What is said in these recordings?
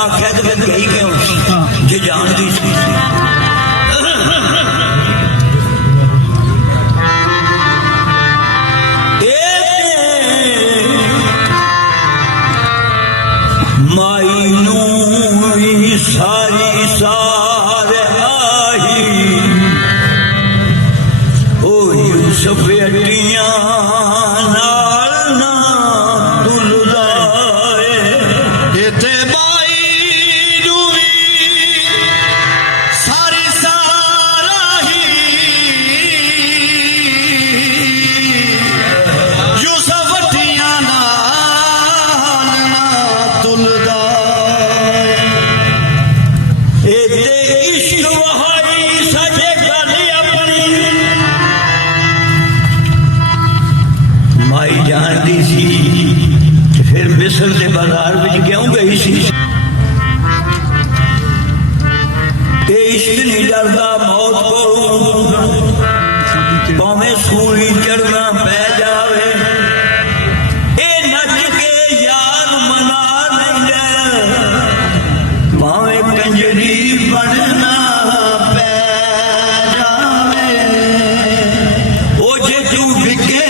आख्या तो फिर गई क्यों जे जानती सी माई नू सारी सार आई ओ यूसुफ अड्डियां नाल ना तुलदा इत्थे माई नू सारी सार आई यूसुफ अड्डियां नाल ना तुलदा माई जानती सी फिर मिस्र के बाजार में क्यों गई सी इश्क नहीं डरता मौत को भावें सूई चढ़ना पै जावे ए नच के यार मना लेंगे भावें कंजरी बनना पै जावे ओ जे तू बिके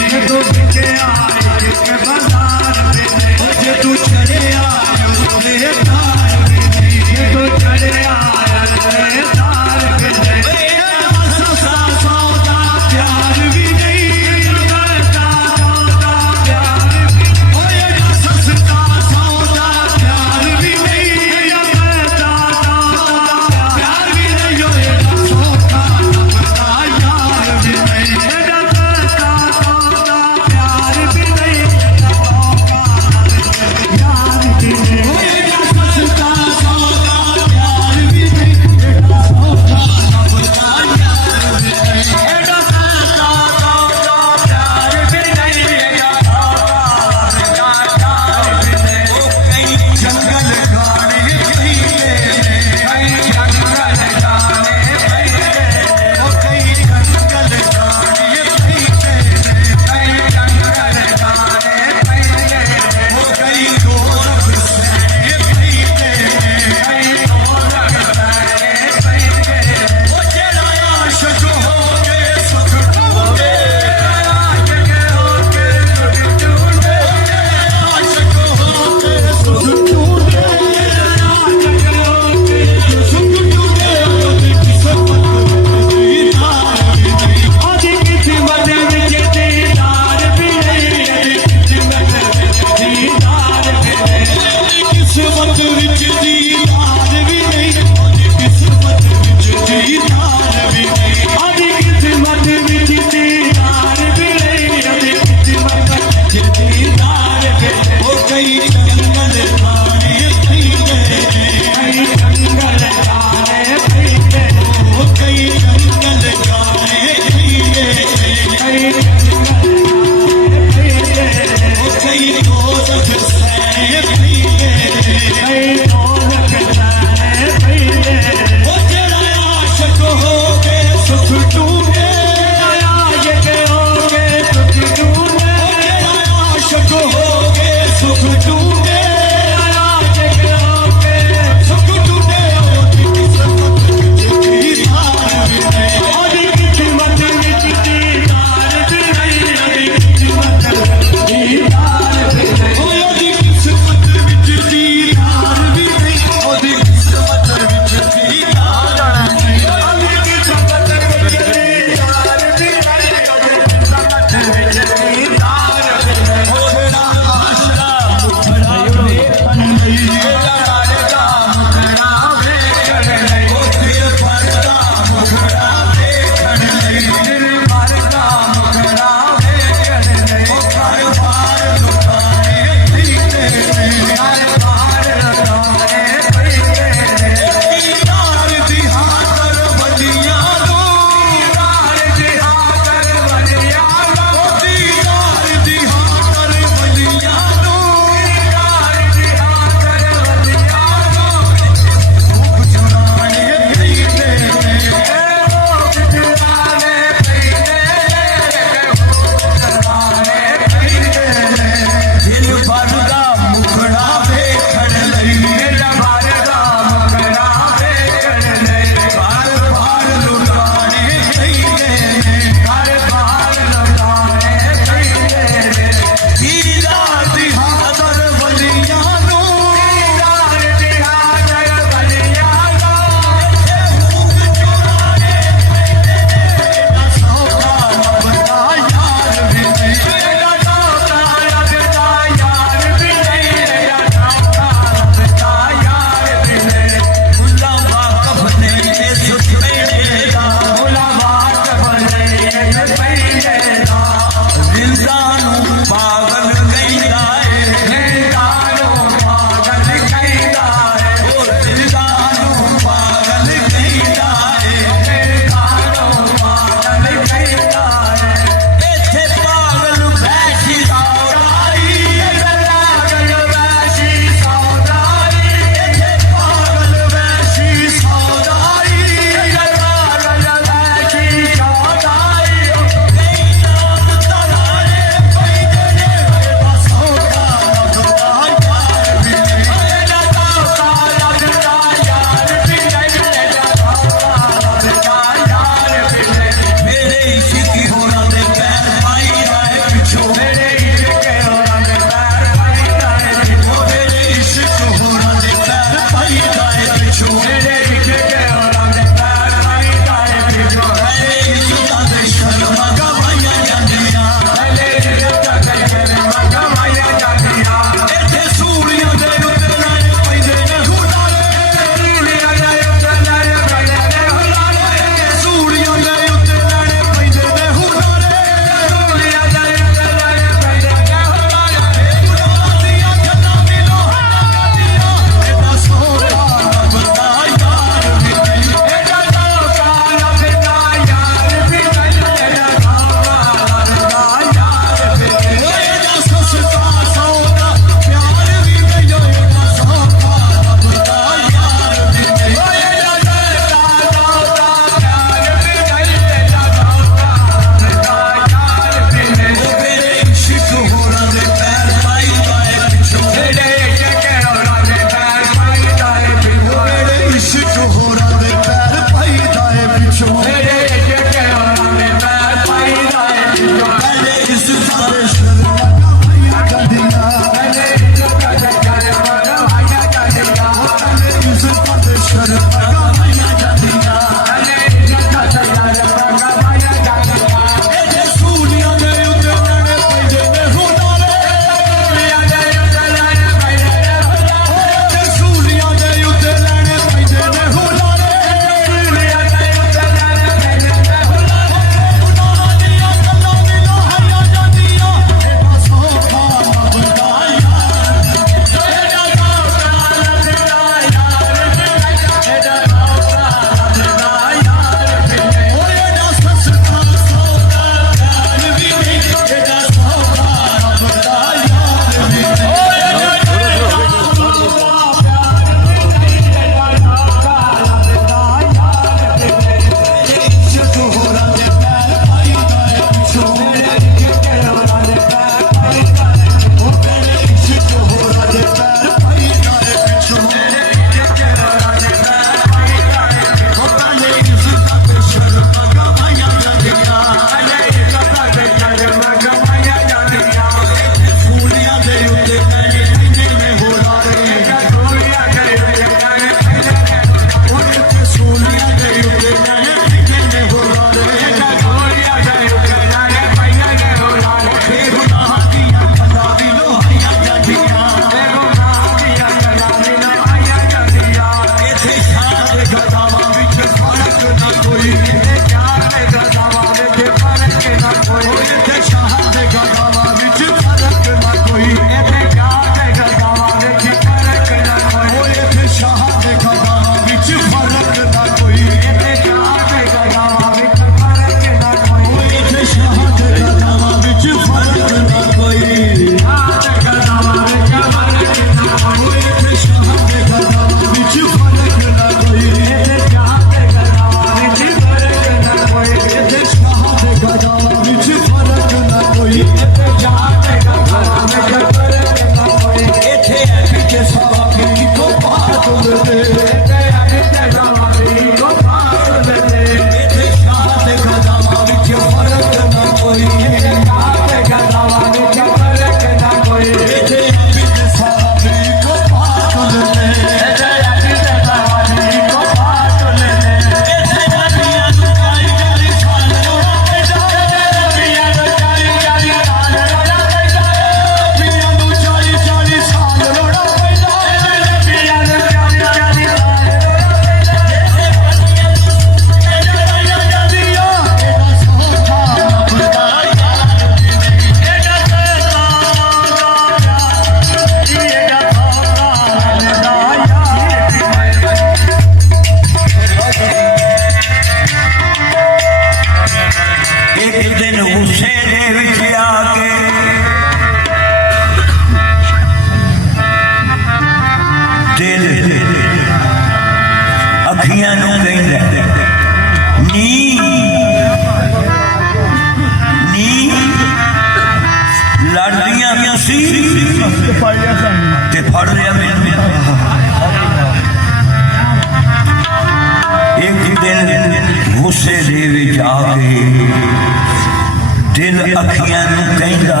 दिल अखियां नूं कहंदा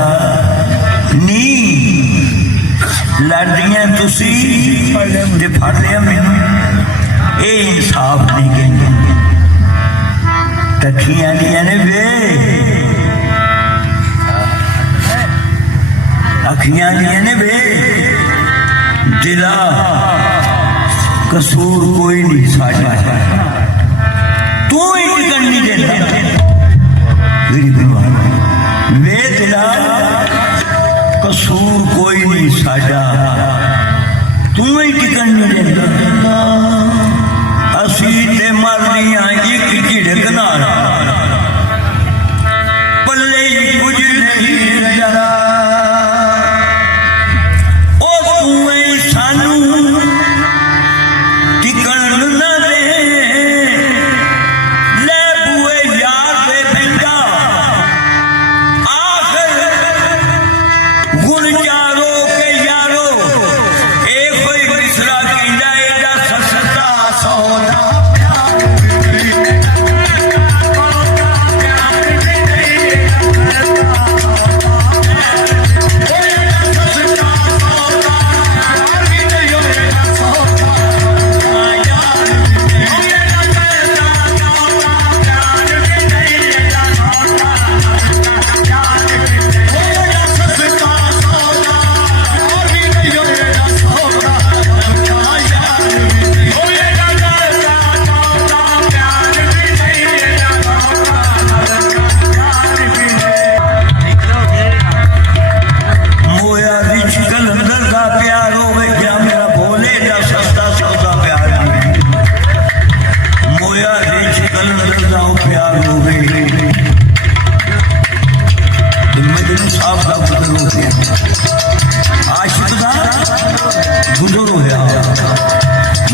नी लड़दियां तुसी ते फड़ लिया मैनू ये इंसाफ नहीं कहंदे तखियां दियां ने वे अखियां दियां ने वे दिला कसूर कोई नहीं साडा तू ही टिकन नहीं देता वे दिला कसूर कोई नहीं साडा तू ही टिकन नहीं देता असी ते मरनिया एक झिड़क नाल पल्ले कुछ नहीं जरा ओ तू सानू टिकन ना दे ले बुए यार दे बंदा आखिर गुण चारो के यारो एक कोई बिसरा कहंदा एदा सस्ता सोना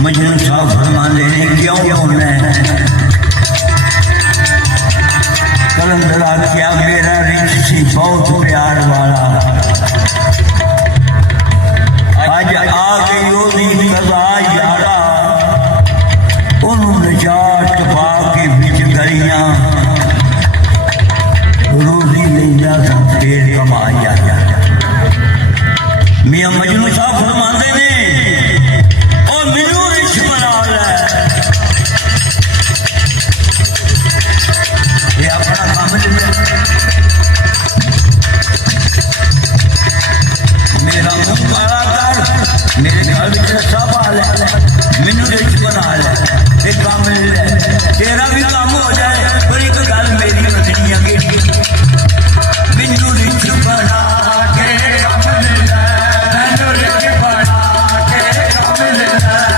मजनू साहब फरमाते हैं क्यों मैं कलंदर आख्या मेरा रिच सी बहुत प्यार वाला अज आ गई ओदी कदा यारा उन्होंने नजात पा के बिच गरियां रोजी लेंदा फिर कमा जाता मियां मजनू साहब फरमाते ने मेरा मुंह काला कर मेरे घर में सब हाल है मैनू रिच बना ले एक काम मिल जाए तेरा भी काम हो जाए पर एक गल मेरी बदनी अगे मैनू रिच बना के काम मिल जाए मैनू रिच बना के काम मिल जाए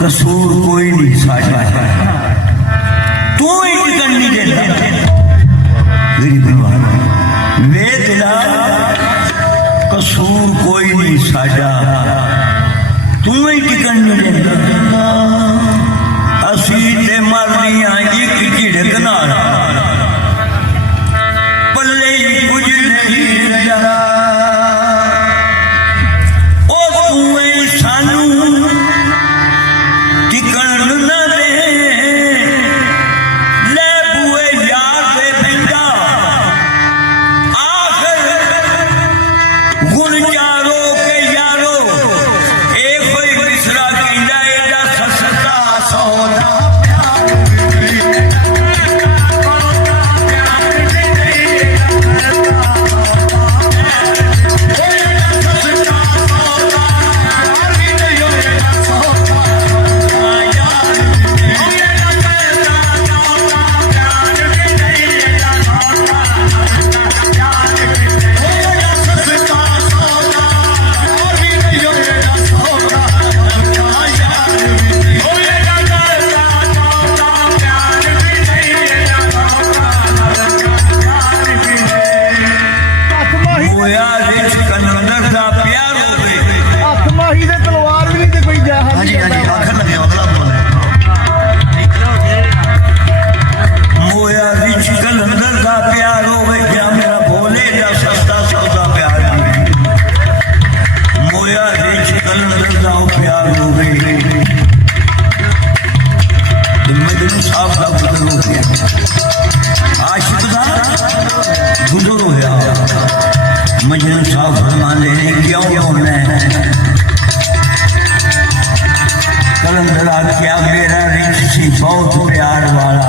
कसूर कोई नहीं साझा है, तू ही टिकन नहीं देता मेरी भगवान वे दिला, कसूर कोई नहीं साझा, तू ही टिकन नहीं देता। असी ते मरनिया एक झिड़क नाल पल्ले कुछ नहीं रहा, ओ तू सानू टिकन न दे आशिक दा गुजर होया मजनू साहब फरमांदे ने क्यों मैं कलंदरा क्या मेरा रिश्ता सी बहुत प्यार वाला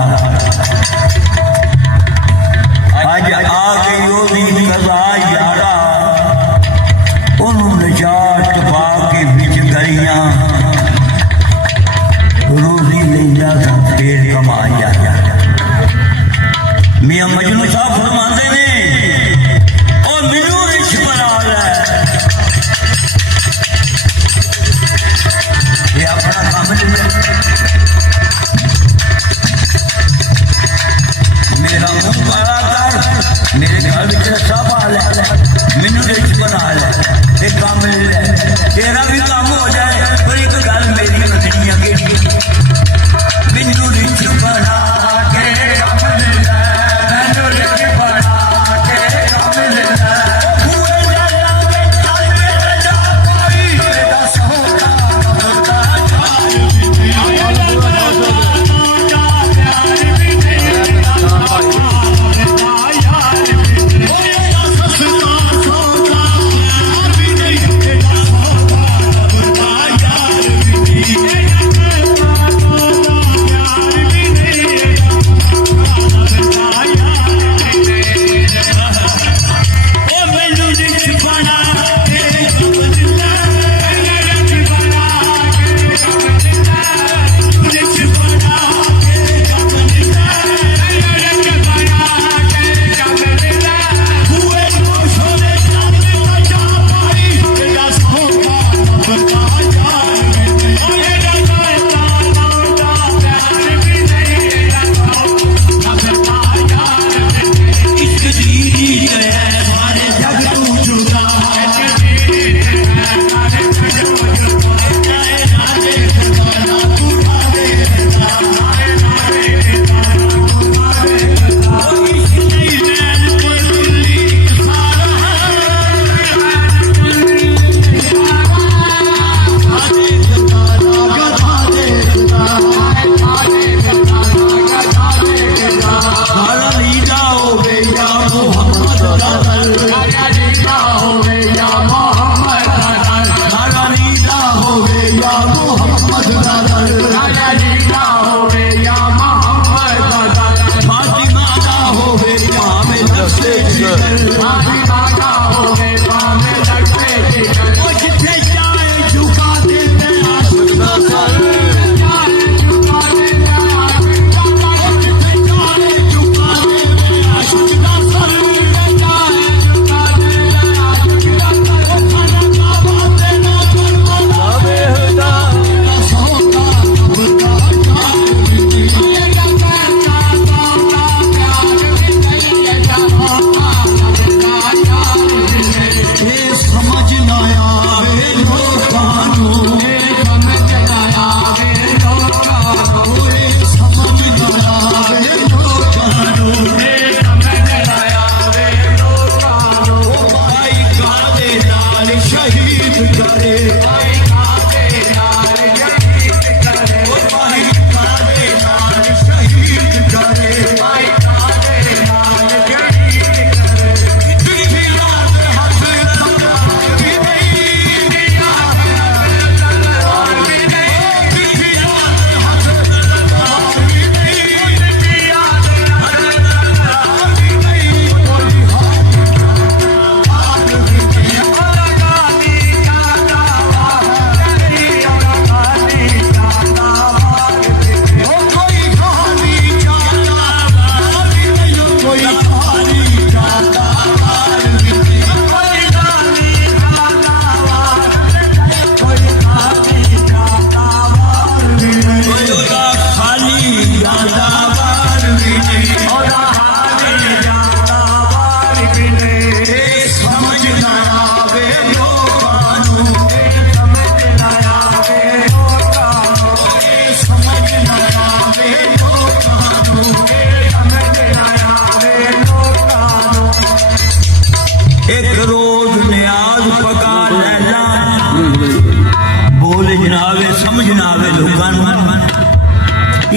अज आ गई ओदी कज़ा यारा ओनू निजात पा के विच गलियां रोजी लैया फिर कमाया मियां मजनू साहब फरमांदे ने ओ मैनू रिश बना लै ये अपना काम ले मेरा मुंह काला कर मेरे घर विच रस्सा पा लै मैनू रिश बना लै ये काम ले लै तेरा भी काम हो जाए पर एक गल मेरी मंगनी है कि मैनू रिश बना के काम ले लै मैनू रिश बना के काम ले लै हुए जाना के चल मेरे जा कोई तेरा सोना होता जाए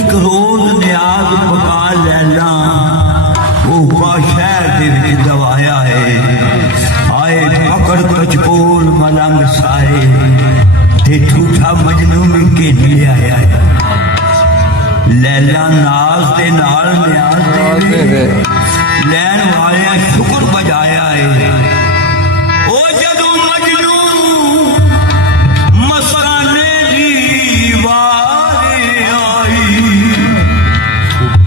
एक रोज न्याज पका मजनू भी घेर लिया है लैला नाज दे नाल न्याज दे लैन वाले शुक्र बजाया है ओ जदों मजनू मसाने दी वारे आई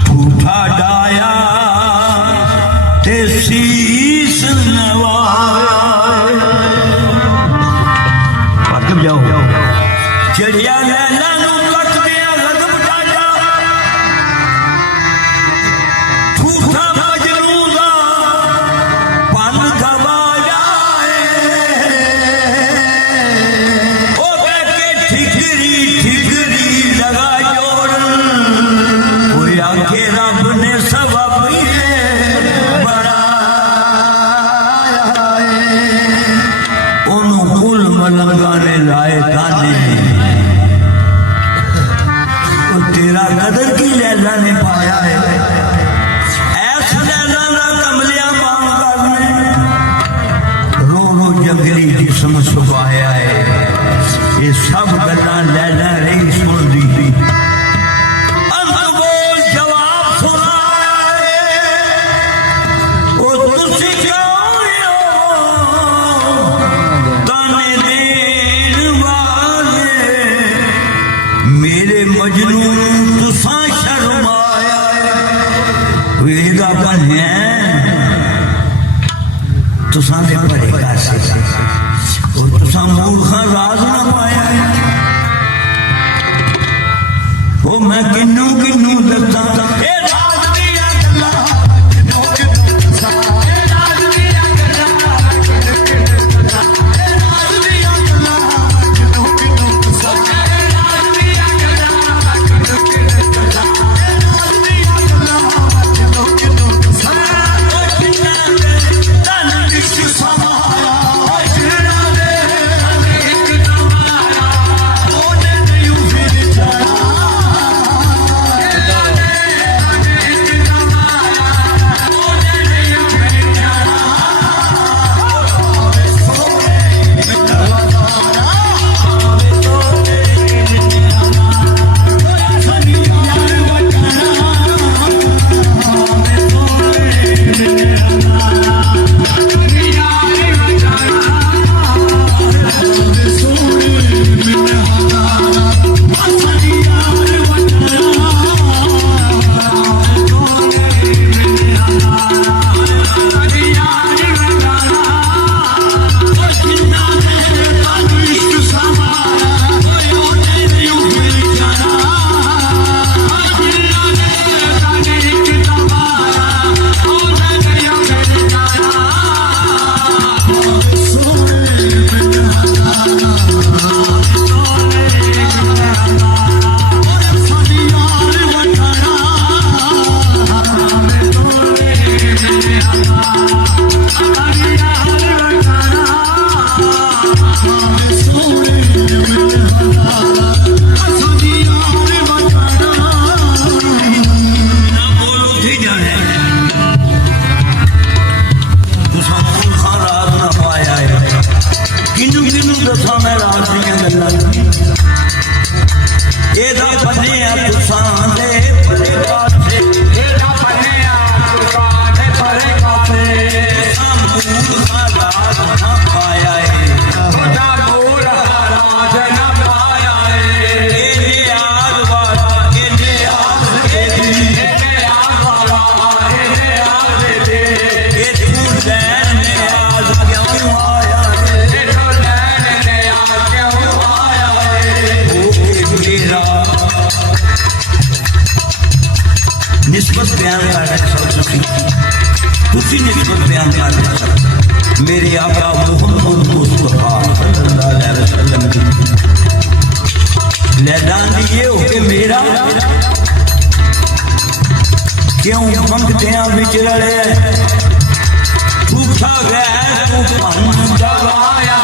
ठूठा डाया ते शीस नवाया अकब जाओ चढ़िया लैला नू लख दिया गजब डाया ठूठा मजनू दा पन दबाया ओ बैठे ठिकरी ठिकरी लगा जोड़न कोई आखे रब ने सबब ये बनाया ओनू कुल मलंगा ने लाए ताने तेरा कदर की लैला ने पाया है ऐसा लैला ना कमलिया मांग करने रो रो जंगली जिस्म सुभाया है ये सब गल्लां लैला रही सुन दी अंत बोल जवाब सुना ओ तुसी कौन हो ताने देन वाले मेरे मजनू तुसा शर्माया वेगा बने तुसा दे बड़े कासे और तुसा मूर्खा राज ना पाया ओ मैं किन्नू किन्नू दस्सा ए राज दिया गल्लां किन्नू किन्नू दस्सा ए राज दिया गल्लां ए राज दिया गल्लां किन्नू किन्नू दस्सा ए राज दिया गल्लां किन्नू किन्नू दस्सा ए राज दिया गल्लां किन्नू किन्नू दस्सा ओ किन्ना दे तन विच समाया ओ जिना दे एक नवाया ओने नहीं फिर जाना निस्बत बयान कर तुसी निस्बत बयान कर मेरे आका मुहम्मद मुस्तफा सल्लल्लाहु अलैहि वसल्लम की लैला ये हो के मेरा क्यों पंक्तियां विच रले झूठा गया तू भन दबाया